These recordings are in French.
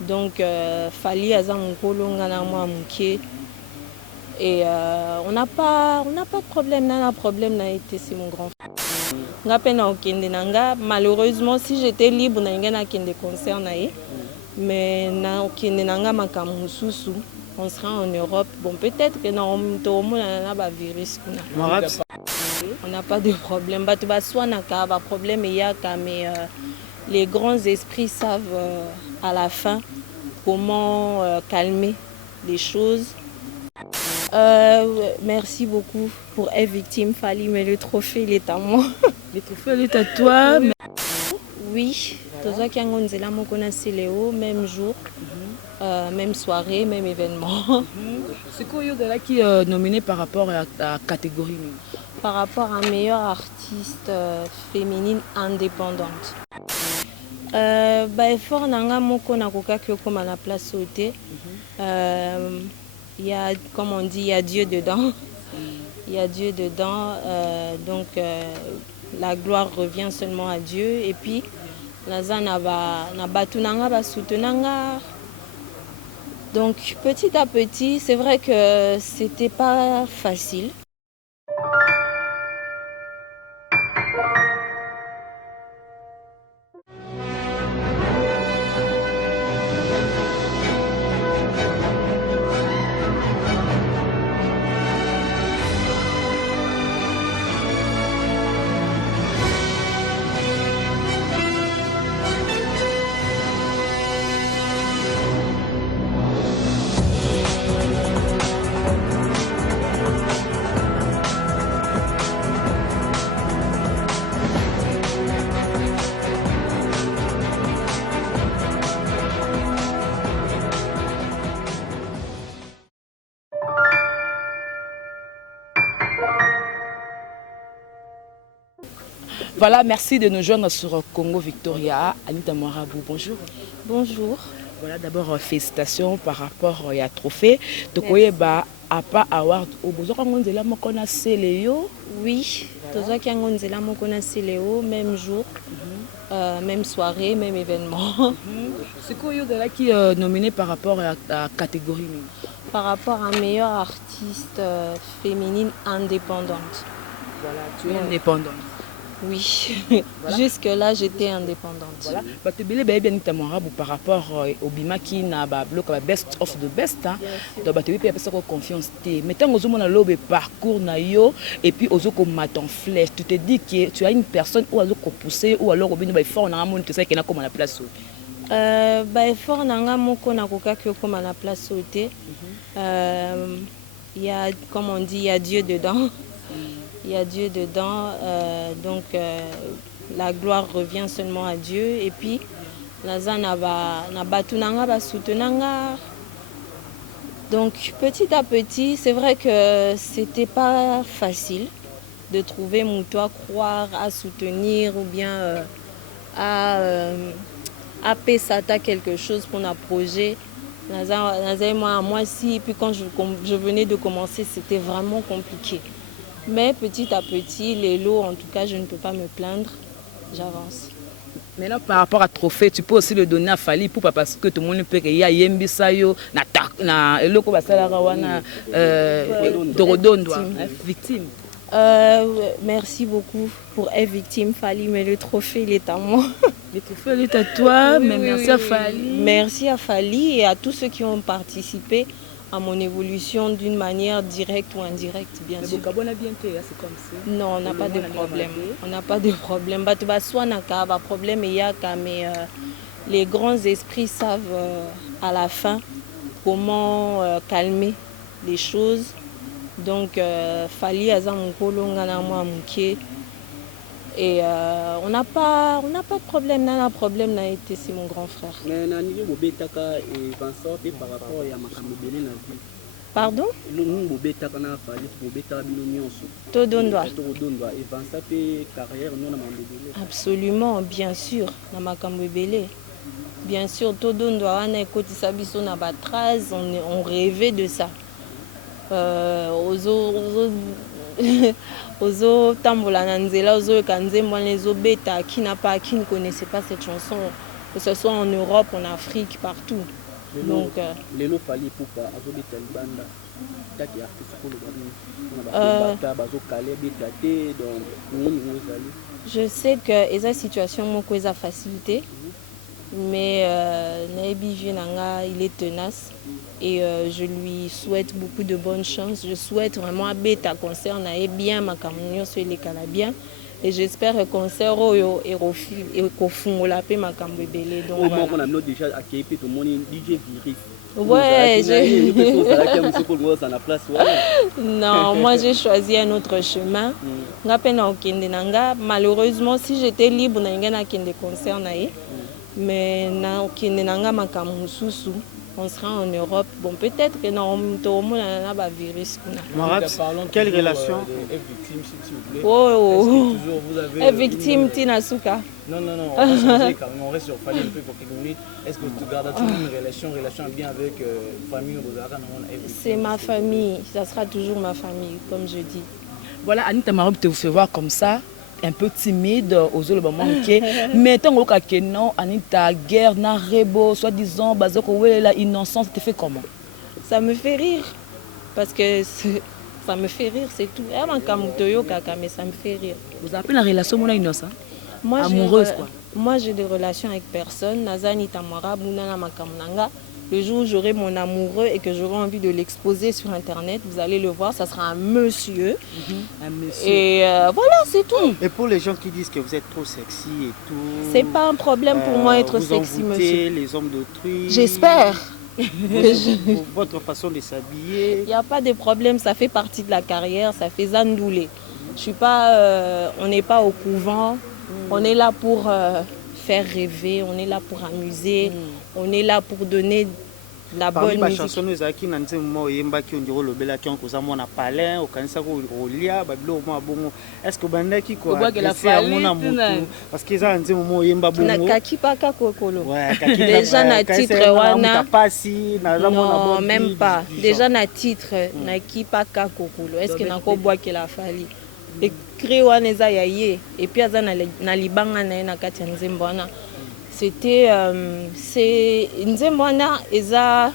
Donc, Fali Azamukolo Nganamwa Mouké. Et on n'a pas de problème, n'a problème n'a été c'est mon grand frère. Malheureusement, si j'étais libre, je des concerts. Mais on sera en Europe. Bon, peut-être que non, on a un virus. On n'a pas de problème. Problème, mais les grands esprits savent à la fin comment calmer les choses. Merci beaucoup pour être victime, Fali, mais le trophée, il est à moi. Le trophée, il est à toi. Mais... Oui, même jour, même soirée, même événement. C'est quoi qui est nominé par rapport à la catégorie? Par rapport à meilleure artiste féminine indépendante. Effort nanga moko nakoka comme à la place sauter. Il y a, comme on dit, il y a Dieu dedans. Il y a Dieu dedans. Donc la gloire revient seulement à Dieu. Et puis, donc petit à petit, c'est vrai que c'était pas facile. Voilà, merci de nous joindre sur Congo Victoria. Anita Moirabou, bonjour. Bonjour. Voilà, d'abord, félicitations par rapport à trophée. Donc, à pas avoir au besoin de la mokona Céléo. Oui, même jour, même soirée, même événement. C'est quoi qui est nominé par rapport à la catégorie? Par rapport à meilleure artiste féminine indépendante. Voilà, tu es indépendante. Oui, voilà. Jusque-là, j'étais indépendante. Voilà. Tu bien par rapport au Bima qui n'a pas bloqué best of the best. Donc, tu peux avoir confiance. Mais tant que tu as le parcours et puis aux autres en flèche, tu te dis que tu as une personne ou alors poussé ou alors au Bima fort dans monde tu sais qu'il a comme à la place. Fort nanga moko nakoka comme à la place sauter. Il y a, comme on dit, il y a Dieu dedans. Il y a Dieu dedans, donc la gloire revient seulement à Dieu. Et puis, donc petit à petit, c'est vrai que c'était pas facile de trouver mon toit, croire, à soutenir ou bien à Pessata quelque chose pour un projet. Moi aussi, puis quand je venais de commencer, c'était vraiment compliqué. Mais petit à petit, les lots, en tout cas, je ne peux pas me plaindre. J'avance. Maintenant, par rapport à trophée, tu peux aussi le donner à Fali pour parce que tout le monde peut qu'il y a Yembisayo, victime. Merci beaucoup pour être victime, Fali, mais le trophée, il est à moi. Le trophée, il est à toi, mais merci à Fali. Merci à Fali et à tous ceux qui ont participé à mon évolution d'une manière directe ou indirecte, bien sûr. C'est comme ça. Non, on n'a pas de problème. On n'a pas de problème. Mais les grands esprits savent à la fin comment calmer les choses. Donc, Fali Azamukolo Nganamwa Mouké. Et on n'a pas de problème, n'a problème n'a été c'est mon grand frère. Pardon? Absolument, bien sûr, bien sûr, on rêvait de ça. Ozo Tambola Nanzela, Ozo Kanzembo, les Obeta, qui ne connaissait pas cette chanson, que ce soit en Europe, en Afrique, partout. Donc, les lots fallait pour pas avoir Talibanda. Je sais que esa situation moko eza facilité, mais il est tenace et je lui souhaite beaucoup de bonnes chances. Je souhaite vraiment un bêta concert bien ma camion sur les Calabiens et j'espère que concert et kofungola pe makambo ebele. Donc on a déjà accueilli tout le monde DJ Virus. Ouais, non, moi j'ai choisi un autre chemin. Malheureusement, si j'étais libre, je des concerts. Mais on sera en Europe. Bon, peut-être que non, on a un virus. Quelle relation Oh, victime Tinasuka. Non, on va changer quand même, on reste sur famille un peu pour quelques minutes. Est-ce que tu gardes toujours une relation bien avec famille ou c'est ma famille, ça sera toujours ma famille, comme je dis. Voilà, Anita Marob te fait voir comme ça, un peu timide, aux autres manqués. Mais tant que non, Anita, guerre, narebo, soi-disant, bazoko, la innocence, te fait comment? Ça me fait rire, parce que ça me fait rire, c'est tout. Mais ça me fait rire. Vous avez la relation mon innocent? Moi, amoureuse quoi? Moi j'ai des relations avec personne. Nazani Tamara, Bounana Makamnanga. Le jour où j'aurai mon amoureux et que j'aurai envie de l'exposer sur internet, vous allez le voir, ça sera un monsieur. Un monsieur. Et voilà, c'est tout. Et pour les gens qui disent que vous êtes trop sexy et tout. C'est pas un problème pour moi être vous sexy, monsieur. Les hommes d'autrui. J'espère. Votre façon de s'habiller. Il n'y a pas de problème, ça fait partie de la carrière, ça fait zandoulé. Je suis pas, on n'est pas au couvent, on est là pour faire rêver, on est là pour amuser, on est là pour donner la bonne musique. Chanson nous a qui n'a pas moment yemba qui on dirait le bel qui on cause mon palais au canisa au lia bablo mo bongo est-ce que banda qui quoi parce que ça un moment yemba bongo na kaki paka kokolo ouais déjà na titre wana pasi na non même pas déjà na titre na ki paka kokolo est-ce que na ko bois que la fali écrit wana eza yaye et puis aza na libanga na kati ya nzembo wana. C'était c'est Nzembwana eza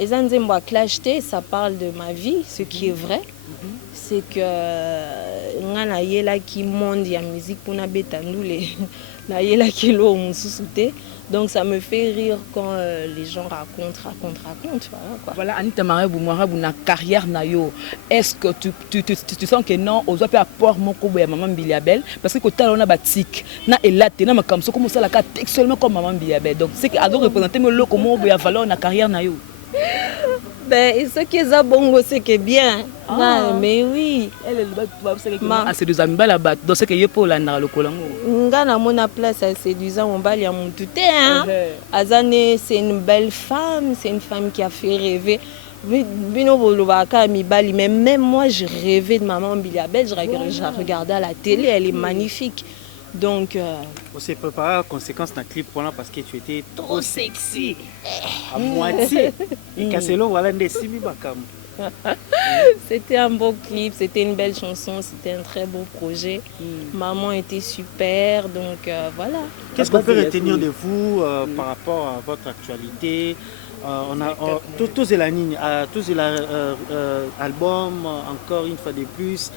Nzembo Clashté, ça parle de ma vie, ce qui est vrai. C'est que ngana yela ki monde ya musique pour na betandule na yela ki lo mususute. Donc ça me fait rire quand les gens racontent. Voilà, quoi. Voilà, Anita Marabou, na carrière na yo. Est-ce que tu sens que non, aux autres apport mon kobo ya maman Biliabel parce que quand on a batik na elate na makamso comme ça la carte textuellement comme maman Biliabel. Donc c'est que ado représenter me lo comment ya valeur na carrière na yo. Ben, ce qui est bongo, c'est que bien. Ah. Mais oui. C'est des amis là-bas. Donc, c'est que je peux l'andre le colango. Ngana mona place à séduisant, on va y mon tout Azane, c'est une belle femme, c'est une femme qui a fait rêver. Mais même moi, je rêvais de maman Biliabel, je regardais à la télé, elle est magnifique. Donc, on s'est préparé à conséquence dans le clip parce que tu étais trop sexy. À moitié. Et Casselo, voilà des simi bakam. C'était un beau clip, c'était une belle chanson, c'était un très beau projet. Maman était super, donc voilà. Qu'est-ce qu'on peut retenir de vous par rapport à votre actualité? On a tous la ligne, tous l'album, encore une fois de plus.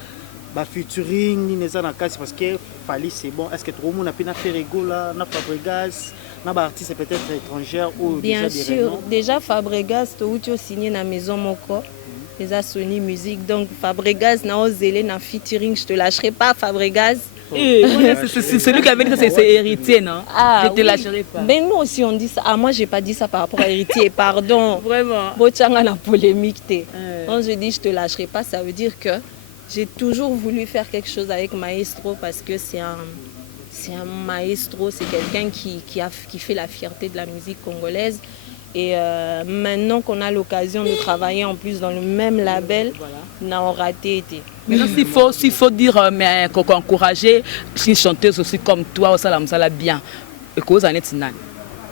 Featuring parce que Fali c'est bon. Est-ce que tout le monde a pu faire Regola, na Fabregas, na artiste peut-être étrangère ou bien déjà sûr, déjà Fabregas tu as signé na maison moko. Les a Sony Music donc Fabregas na osé na featuring, je te lâcherai pas Fabregas. C'est celui qui avait dit que c'est héritier, non? Ah, je te lâcherai pas. Mais nous aussi on dit ça. Ah, moi j'ai pas dit ça par rapport à héritier, pardon. Vraiment. Bochanga na polémique. Quand je dis je te lâcherai pas, ça veut dire que j'ai toujours voulu faire quelque chose avec Maestro parce que c'est un maestro, c'est quelqu'un qui fait la fierté de la musique congolaise. Et maintenant qu'on a l'occasion de travailler en plus dans le même label, on a raté été. Maintenant, s'il faut dire, mais qu'on encourager une chanteuse aussi comme toi, ça la bien. Et cause en est nan.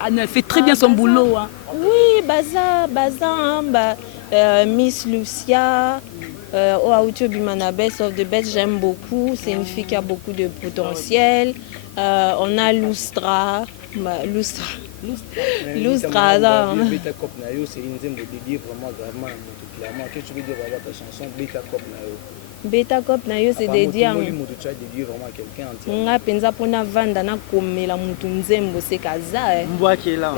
Elle fait très bien son boulot. Hein. Oui, Baza, Miss Lucia. Oautio Bimana Best of the Best, j'aime beaucoup. C'est une fille qui a beaucoup de potentiel. On a Lustra, lustre. Lustre, Alors. Beta Cop Nayo, c'est une zone de dédié vraiment gravement clairement. Qu'est-ce que tu veux dire par ta chanson Beta Cop Nayo? Beta Cop Nayo, c'est dédié à tu as dédié vraiment à quelqu'un entier. nga penza pona vanda na komela mutu nzembo se kaza Mbouakela.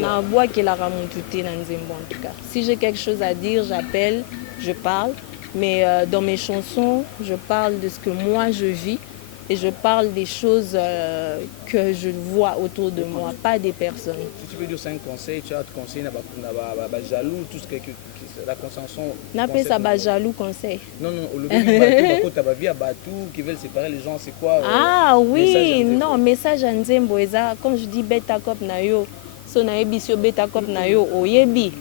na bwakelaka mutu te na nzembo en tout cas. Si j'ai quelque chose à dire, j'appelle, je parle, mais dans mes chansons, je parle de ce que moi je vis et je parle des choses que je vois autour de moi, pas des personnes. Si tu veux dire 5 conseils, tu as te conseiller na jaloux, tout ce que la consension. N'a pas ça ba jaloux conseil. Non, au lieu de ta vie à Batou qui veulent séparer les gens, c'est quoi Ah oui, non, message à Nzembo eza quand je dis Beta Cop Nayo, so na ebisio Beta Cop Nayo oyebi.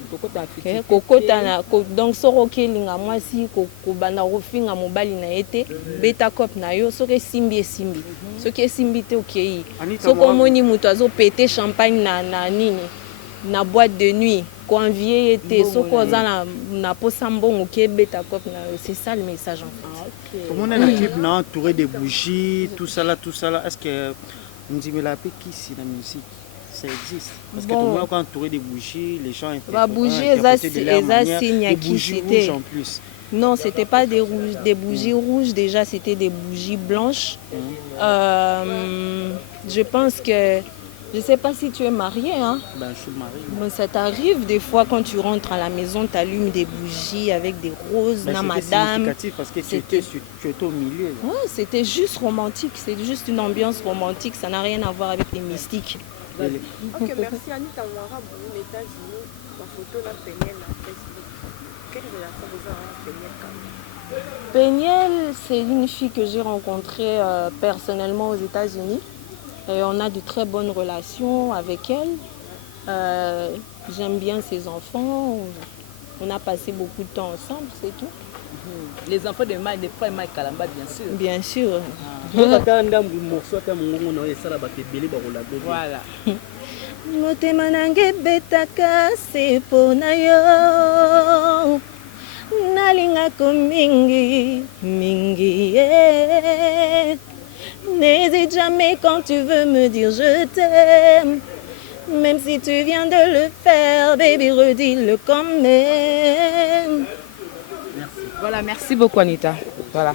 Kokota na donc soro kelinga mwasi ko bana rofinga mobali na ete Beta Cop Nayo soke simbi. Soke simbi te okei. Soko moni mutu azo péter champagne na nini na boîte de nuit. Convier était soko za na posa mbongo ke Beta Cop Nayo, c'est ça le message en fait. Comment on a un clip entouré de bougies, tout ça là, est-ce que on dit mais la paix qui c'est la musique? Ça existe. Parce que tout le monde quand entouré de bougies, les gens signe qui c'était en plus. Non, c'était pas des bougies rouges, déjà c'était des bougies blanches. Je pense que je sais pas si tu es marié, hein? Ben, je suis marié. Bon, ça t'arrive des fois quand tu rentres à la maison, tu allumes des bougies avec des roses, na madame. Significatif parce que tu étais au milieu. Ouais, c'était juste romantique, c'est juste une ambiance romantique, ça n'a rien à voir avec les mystiques. Ok, merci Anita Mwara pour les États-Unis, la photo là, Péniel, la Facebook. Quelle relation vous avez avec Péniel? Péniel, c'est une fille que j'ai rencontrée personnellement aux États-Unis. Et on a de très bonnes relations avec elle. J'aime bien ses enfants. On a passé beaucoup de temps ensemble, c'est tout. Les enfants de Mike, des frères Mike Kalamba, bien sûr. Bien sûr. Voilà. Motema nange betaka sepo na yo nalingako mingi yeah. N'hésite jamais quand tu veux me dire je t'aime. Même si tu viens de le faire, baby, redis-le quand même. Voilà, merci beaucoup Anita. Voilà.